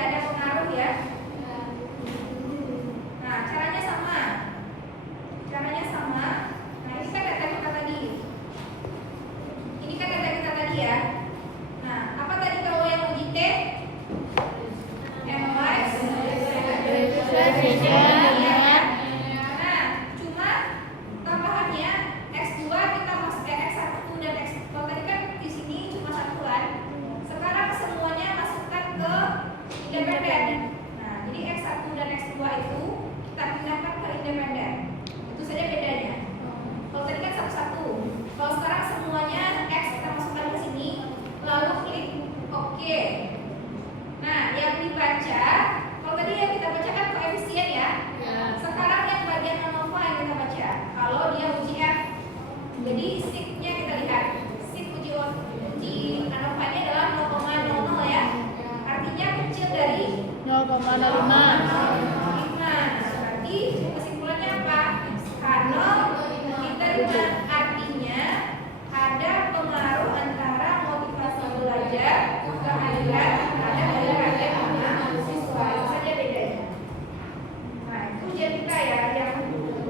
tidak ada pengaruh ya. Nah, caranya sama. Nah, ini kan data kita tadi. Ya. Nah, apa tadi kalau yang uji T? MOS. Nah, cuma tambahannya X2 kita masukkan X1 dan X. Kalau tadi kan di sini cuma satuan. Sekarang semuanya masukkan ke independen. Nah, jadi X1 dan X2 itu kita pindahkan ke independen. Itu saja bedanya. Kalau tadi kan satu-satu. Kalau sekarang semuanya X kita masukkan ke sini, lalu klik OK. Nah, yang dibaca, kalau tadi yang kita baca kan koefisien ya. Sekarang yang bagian ANOVA yang kita baca. Kalau dia uji F, jadi shift-nya kita lihat. Shift uji ANOVA ini adalah 0,00 ya. Artinya kecil dari 0,05. Nah, berarti kesimpulannya apa? H0 diterima, artinya ada pengaruh antara motivasi belajar, kehadiran terhadap nilai siswa. Itu saja bedanya. Nah, itu ujian kita ya, yang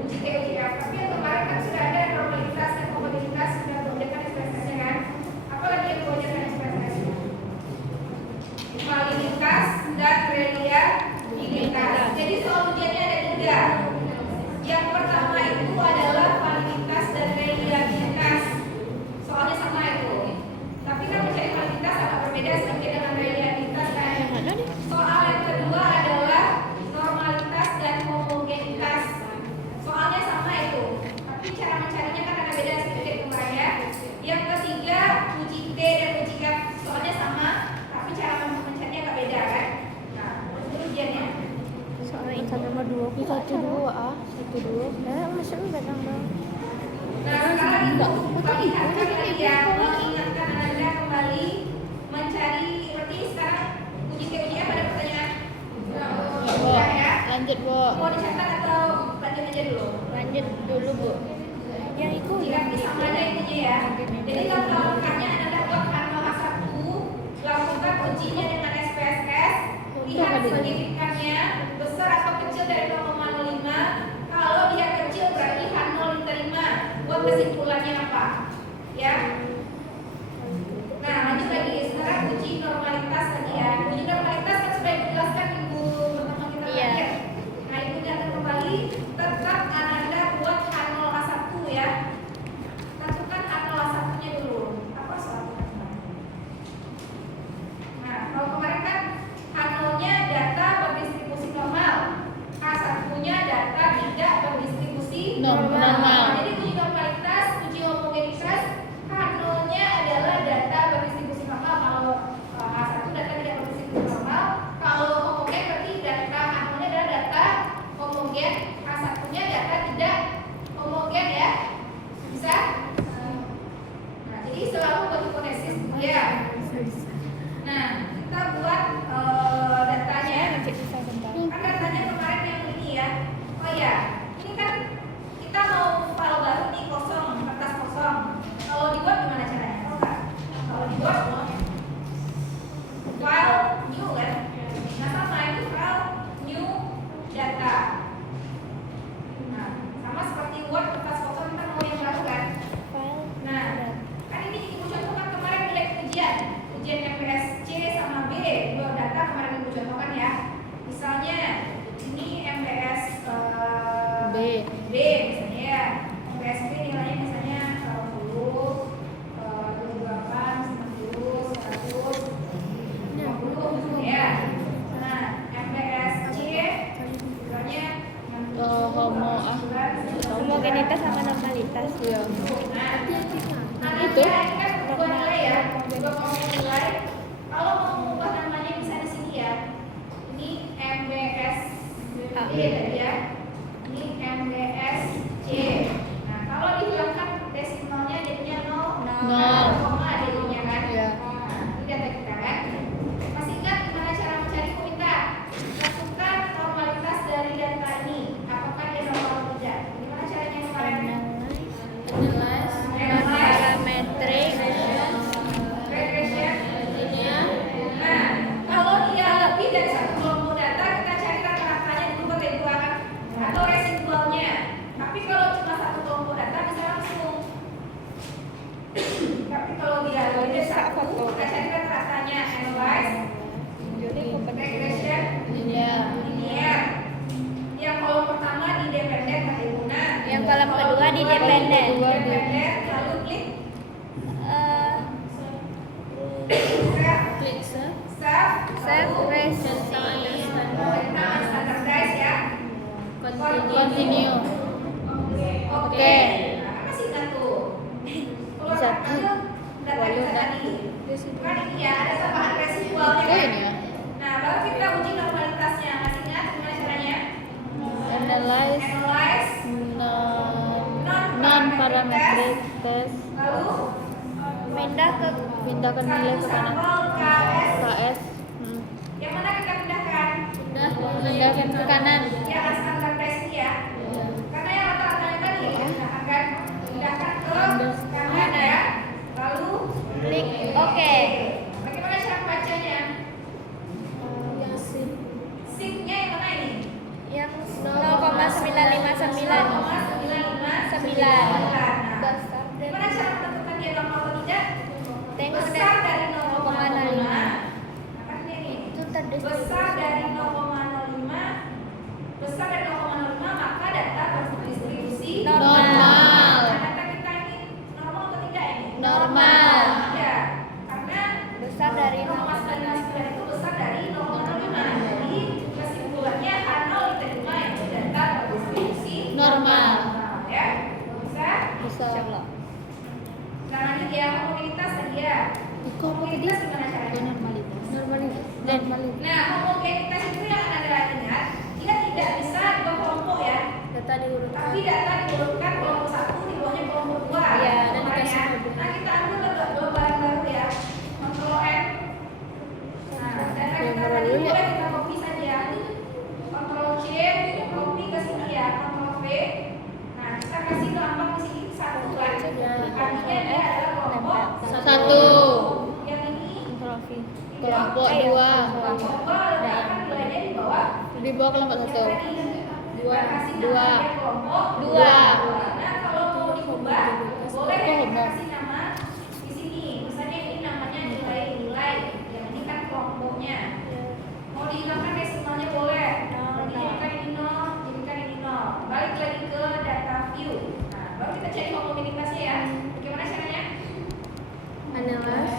uji TUJF. Tapi yang kemarin kan sudah ada normalitas dan komoditas, sudah diajarkan SPSS-nya kan. Apa lagi yang diajarkan SPSS? Validitas dan reliabilitas. Jadi soal ujiannya ada 3. Yang pertama itu adalah validitas dan reliabilitas. Soalnya sama itu. Tapi kan mencari validitas agak berbeda sedikit dengan reliabilitas kan. Soal yang kedua adalah normalitas dan homogenitas. Soalnya sama itu. Tapi cara mencarinya kan ada beda sedikit kemarin ya. Yang ketiga uji T dan uji F. Soalnya sama, tapi cara mencarinya agak beda kan. Nah, itu ujiannya. Soalnya insan nomor 2 1 2 A 1 2. Nah, masih enggak nambah. Nah, sekarang itu kita lihat tadi ya, mengingatkan Anda kembali mencari. Berarti sekarang uji TUJF ada pertanyaan? Sudah ya. Lanjut, Bu. Mau dicatat atau lanjut aja dulu? Lanjut dulu, Bu. Yang itu Jika sama aja intinya ya. Jadi langkah-langkahnya adalah buat H0 H1, lakukan ujinya dengan SPSS, lihat signifikannya besar atau kecil dari 0,05. Kalau dia kecil berarti H0 diterima. Buat kesimpulannya apa? Ya. Nah, lanjut lagi. Sekarang uji normalitas tadi ya. Uji normalitas kan sudah dijelaskan Ibu pertama kita terakhir. Nah, Ibu catat kembali. Tetap Ananda buat H0 H1 ya. Tentukan H0 H1-nya dulu. Apa soalnya? Nah, kalau kemarin kan H0-nya data berdistribusi normal, H1-nya data tidak berdistribusi normal. Jadi uji normalitas, uji homogenitas, H0-nya adalah data berdistribusi normal. Kalau H1 data tidak berdistribusi normal, kalau homogen berarti data H0-nya adalah data homogen, H1-nya data tidak homogen ya. Bisa? Nah, jadi selalu berhipotesis ya. Nah, kita buat datanya. Kan datanya kemarin yang ini ya. Oh ya, ini kan kita mau file baru nih, kosong, kertas kosong. Kalau dibuat gimana caranya? Tahu nggak? Kalau dibuat file new kan? Nah, sama itu file new data. Nah, sama seperti Word kertas kosong kita mau yang baru kan? Nah, kan ini Ibu contohkan kemarin nilai ujian MPS C sama B, dua data kemarin Ibu contohkan ya. Misalnya ini MPS B misalnya ya. MPS B nilainya misalnya 10, 28, 90, 100, 50 misalnya ya. Nah, MPS C nilainya homogenitas sama normalitas ya. Nah, itu kan dua nilai ya, dua nilai. Kalau mau mengubah namanya bisa di sini ya. Ini MBS B tadi ya. Ini MBS C. Nah, kalau dihilangkan desimalnya jadinya 0, koma jadinya kan. Nah, ini data kita kan. Masih ingat gimana cara mencari? Aku minta tentukan normalitas dari data ini. Apakah dia normal atau tidak? Gimana caranya kemarin? Parametrik Regression. Nah, kalau dia lebih dari 1 pendek. Dia pendek, lalu klik Klik save. save, Press. tangan standardize ya. Continue. Oke. Nah, kan masih ingat tuh. Keluar Satu. ambil data kita tadi. Kan ini ya, ada tambahan residualnya Oke, kan. ini ya. Nah, baru kita uji normalitasnya. Masih ingat gimana caranya? Analyze Analyze non-parametric test. lalu Pindahkan nilai ke kanan. sampel KS. KS. Yang mana kita pindahkan? Pindahkan ke kanan. Ya, standardize ini ya. Karena yang rata-ratanya tadi akan pindahkan ke kanan ya. Lalu Klik oke. bagaimana cara bacanya? Signya yang mana ini? Yang 0,959. 0,959. Nah, gimana cara menentukan dia normal atau tidak? Tengok Besar deh. dari 0,05. Nah, kan ini. Itu terdesak. Besar dari 0,05, besar dari 0,05 maka data berdistribusi Normal. Nah, data kita ini normal atau tidak ini? Normal. Ya, karena Besar dari 0,959 itu besar dari 0,05. Jadi kesimpulannya H0 diterima itu data berdistribusi Normal. Ya, bisa. Bisa. Nah, lanjut ya homogenitas tadi ya. Itu apa tadi? Homogenitas gimana caranya? Normalitas. Nah, homogenitas itu yang Anda ingat, dia tidak bisa dua kelompok ya. Data diurutkan. Tapi data diurutkan kelompok 1 di bawahnya kelompok 2. Iya, dan dikasih ya. kode. Nah, kita ambil dua barang baru ya. Ctrl N. Nah, data kita tadi boleh kita copy saja. Ctrl C, copy ke sini ya. Ctrl V. Nah, kita kasih lambang di sini 1 kan. Artinya dia adalah kelompok 1. Yang ini Kelompok 2. kelompok 2 letakkan nilainya di bawah Di bawah kelompok 1. Dua. Kelompok 2. 2. Nah, kalau mau diubah, boleh ya kita Kelompok. kasih nama di sini. Misalnya ini namanya nilai-nilai. Yang ini kan kelompoknya. Mau dihilangkan desimalnya boleh. Jadikan ini 0, jadikan ini 0. Balik lagi ke data view. Nah, baru kita cari homogenitasnya ya. Bagaimana caranya? Analyze.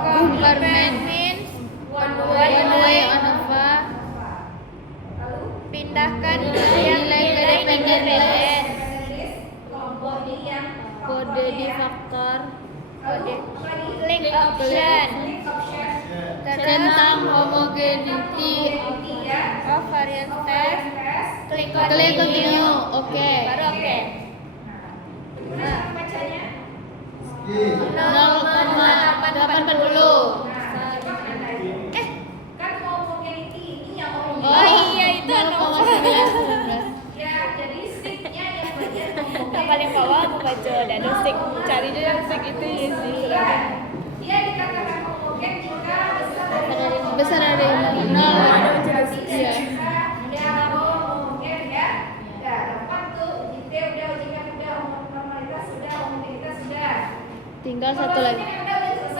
Compartment. One One way. way ANOVA. Lalu Pindahkan Nilai ke dependent list. kelompok ini yang Kode di faktor. kode Klik option. klik option Centang homogeneity. ya Of variance test. Klik Klik continue. Oke. Baru oke. Gimana cara bacanya? 0,840. Nah, coba Anda kan homogeneity ini yang Oh homogen. iya itu 0,919. Ya, jadi sticknya yang bagian Yang homogen. paling bawah aku baca dan stick. Cari juga yang stick itu ya sih. Iya, dia dikatakan homogen jika Besar dari 0. Iya. Udah homogen ya. Udah dapat tuh uji T, udah uji F, udah normalitas, udah homogenitas, sudah. Tinggal satu lagi.